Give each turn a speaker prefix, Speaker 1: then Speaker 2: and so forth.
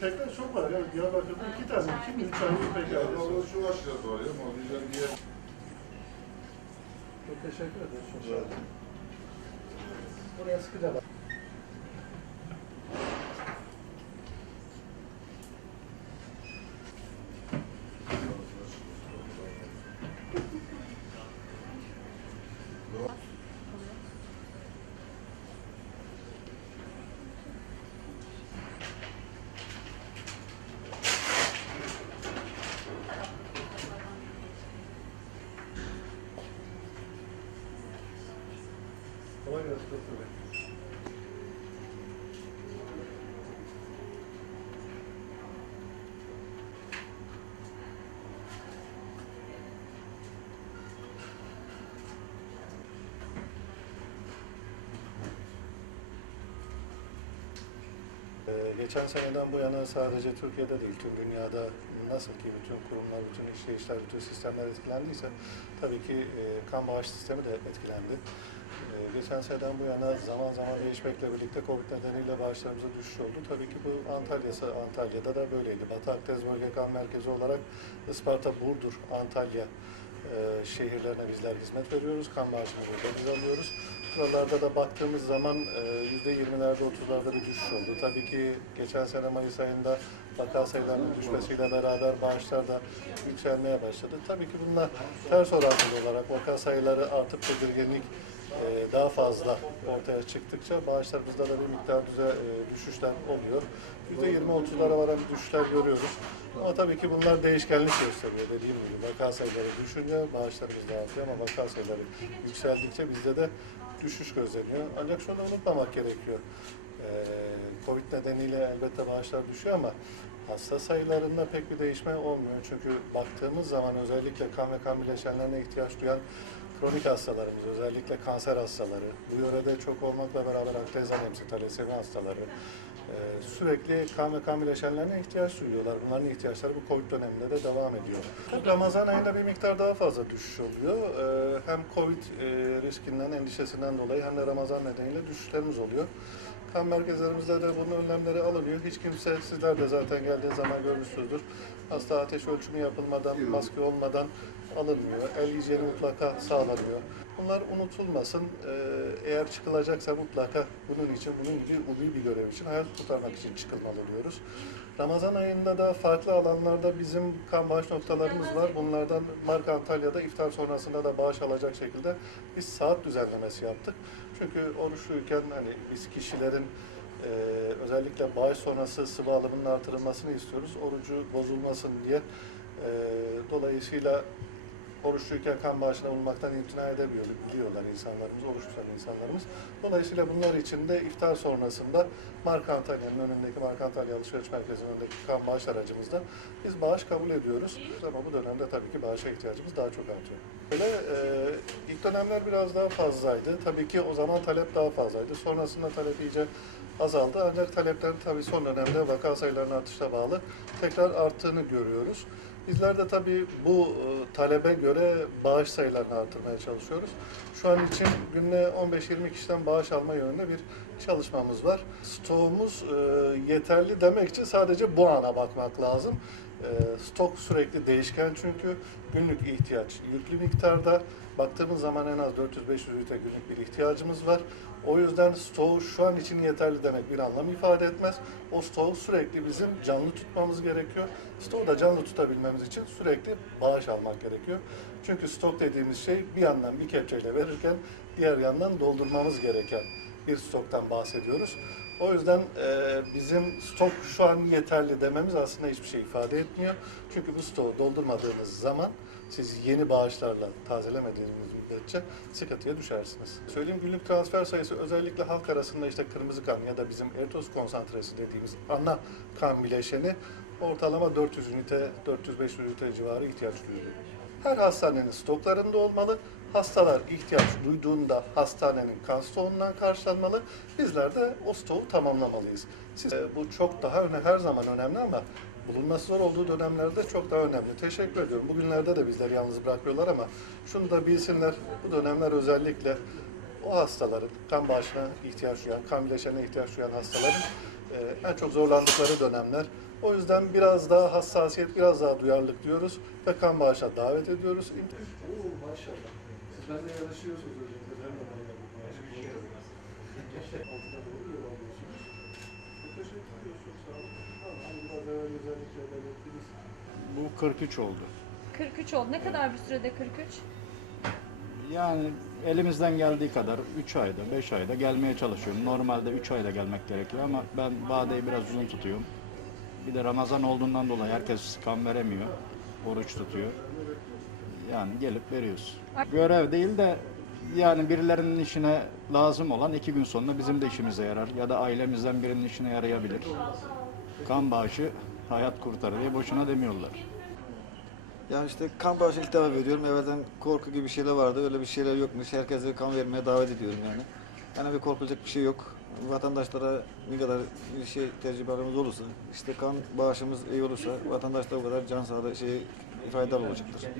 Speaker 1: İpekler çok var. Yani Diyarbakır'da iki tane, iki mi, üç tane ipek
Speaker 2: Ya
Speaker 1: var.
Speaker 2: orada şu aşırı var ya, ama güzel bir yer.
Speaker 1: Çok teşekkür ederiz. Çok sağ olun. Buraya sıkıca bak. Kolay go through
Speaker 3: it. Geçen seneden bu yana sadece Türkiye'de değil, tüm dünyada nasıl ki bütün kurumlar, bütün işleyişler, bütün sistemler etkilendiyse tabii ki e, kan bağış sistemi de etkilendi. E, Geçen seneden bu yana zaman zaman değişmekle birlikte Covid nedeniyle bağışlarımıza düşüş oldu. Tabii ki bu Antalya'sı Antalya'da da böyleydi. Batı Akdeniz Bölge Kan Merkezi olarak Isparta, Burdur, Antalya e, şehirlerine bizler hizmet veriyoruz. Kan bağışını burada biz alıyoruz. Buralarda da baktığımız zaman e, yüzde 20'lerde 30'larda bir düşüş oldu. Tabii ki geçen sene Mayıs ayında vaka sayılarının düşmesiyle beraber bağışlar da yükselmeye başladı. Tabii ki bununla ters orantılı olarak vaka sayıları artıp tedirginlik e, daha fazla ortaya çıktıkça bağışlarımızda da bir miktar düze, e, düşüşler oluyor. %20-30'lara varan düşüşler görüyoruz. Ama tabii ki bunlar değişkenlik gösteriyor dediğim gibi. Vaka sayıları düşünce bağışlarımız da artıyor ama vaka sayıları yükseldikçe bizde de düşüş gözleniyor. Ancak şunu unutmamak gerekiyor. Ee, Covid nedeniyle elbette bağışlar düşüyor ama hasta sayılarında pek bir değişme olmuyor. Çünkü baktığımız zaman özellikle kan ve kan bileşenlerine ihtiyaç duyan kronik hastalarımız, özellikle kanser hastaları, bu yörede çok olmakla beraber akdeniz anemisi, talasemi hastaları, e, sürekli kan ve kan bileşenlerine ihtiyaç duyuyorlar. Bunların ihtiyaçları bu Covid döneminde de devam ediyor. Ramazan ayında bir miktar daha fazla düşüş oluyor. E, Hem Covid e, riskinden, endişesinden dolayı hem de Ramazan nedeniyle düşüşlerimiz oluyor. Kan merkezlerimizde de bunun önlemleri alınıyor. Hiç kimse, sizler de zaten geldiğiniz zaman görmüşsünüzdür. Hasta ateş ölçümü yapılmadan, maske olmadan alınmıyor. El hijyeni mutlaka sağlanıyor. Bunlar unutulmasın. Ee, eğer çıkılacaksa mutlaka bunun için, bunun gibi ulvi bir görev için, hayat kurtarmak için çıkılmalı diyoruz. Ramazan ayında da farklı alanlarda bizim kan bağış noktalarımız var. Bunlardan Marka Antalya'da iftar sonrasında da bağış alacak şekilde biz saat düzenlemesi yaptık. Çünkü oruçluyken hani biz kişilerin e, özellikle bağış sonrası sıvı alımının artırılmasını istiyoruz. Orucu bozulmasın diye. E, dolayısıyla oruçluyken kan bağışına bulunmaktan imtina edebiliyor, biliyorlar insanlarımız, oruç tutan insanlarımız. Dolayısıyla bunlar için de iftar sonrasında Marka Antalya'nın önündeki Marka Antalya Alışveriş Merkezi'nin önündeki kan bağış aracımızda biz bağış kabul ediyoruz. Ama bu dönemde tabii ki bağışa ihtiyacımız daha çok artıyor. Böyle e, ilk dönemler biraz daha fazlaydı. Tabii ki o zaman talep daha fazlaydı. Sonrasında talep iyice azaldı. Ancak taleplerin tabii son dönemde vaka sayılarının artışına bağlı tekrar arttığını görüyoruz. Bizler de tabii bu e, talebe göre bağış sayılarını artırmaya çalışıyoruz. Şu an için günde 15-20 kişiden bağış alma yönünde bir çalışmamız var. Stoğumuz e, yeterli demek için sadece bu ana bakmak lazım. E, Stok sürekli değişken çünkü günlük ihtiyaç yüklü miktarda. Baktığımız zaman en az 400-500 litre günlük bir ihtiyacımız var. O yüzden stoğu şu an için yeterli demek bir anlam ifade etmez. O stoğu sürekli bizim canlı tutmamız gerekiyor. Stoğu da canlı tutabilmemiz için sürekli bağış almak gerekiyor. Çünkü stok dediğimiz şey bir yandan bir kepçeyle verirken diğer yandan doldurmamız gereken bir stoktan bahsediyoruz. O yüzden e, bizim stok şu an yeterli dememiz aslında hiçbir şey ifade etmiyor. Çünkü bu stoğu doldurmadığınız zaman siz yeni bağışlarla tazelemediğiniz müddetçe sıkıntıya düşersiniz. Söyleyeyim günlük transfer sayısı özellikle halk arasında işte kırmızı kan ya da bizim eritos konsantresi dediğimiz ana kan bileşeni ortalama 400 ünite, 400-500 ünite civarı ihtiyaç duyuyor. Her hastanenin stoklarında olmalı. Hastalar ihtiyaç duyduğunda hastanenin kan stoğundan karşılanmalı. Bizler de o stoğu tamamlamalıyız. Siz, e, bu çok daha öne, her zaman önemli ama bulunması zor olduğu dönemlerde çok daha önemli. Teşekkür ediyorum. Bugünlerde de bizleri yalnız bırakıyorlar ama şunu da bilsinler. Bu dönemler özellikle o hastaların kan bağışına ihtiyaç duyan, kan bileşenine ihtiyaç duyan hastaların e, en çok zorlandıkları dönemler. O yüzden biraz daha hassasiyet, biraz daha duyarlılık diyoruz ve kan bağışına davet ediyoruz.
Speaker 4: Oo maşallah. Siz benimle yarışıyorsunuz hocam.
Speaker 5: Bu 43 oldu.
Speaker 6: 43 oldu. Ne kadar bir sürede 43?
Speaker 5: Yani elimizden geldiği kadar 3 ayda, 5 ayda gelmeye çalışıyorum. Normalde 3 ayda gelmek gerekiyor ama ben vadeyi biraz uzun tutuyorum. Bir de Ramazan olduğundan dolayı herkes kan veremiyor. Oruç tutuyor. Yani gelip veriyoruz. Görev değil de yani birilerinin işine lazım olan iki gün sonra bizim de işimize yarar. Ya da ailemizden birinin işine yarayabilir. Kan bağışı hayat kurtarır diye boşuna demiyorlar.
Speaker 7: Yani işte kan bağışı ilk defa veriyorum. Evvelden korku gibi bir şeyler vardı. Öyle bir şeyler yokmuş. Herkese kan vermeye davet ediyorum yani. Yani bir korkulacak bir şey yok. Vatandaşlara ne kadar bir şey tecrübelerimiz olursa, işte kan bağışımız iyi olursa vatandaşlar o kadar can sağlığı şey faydalı olacaktır.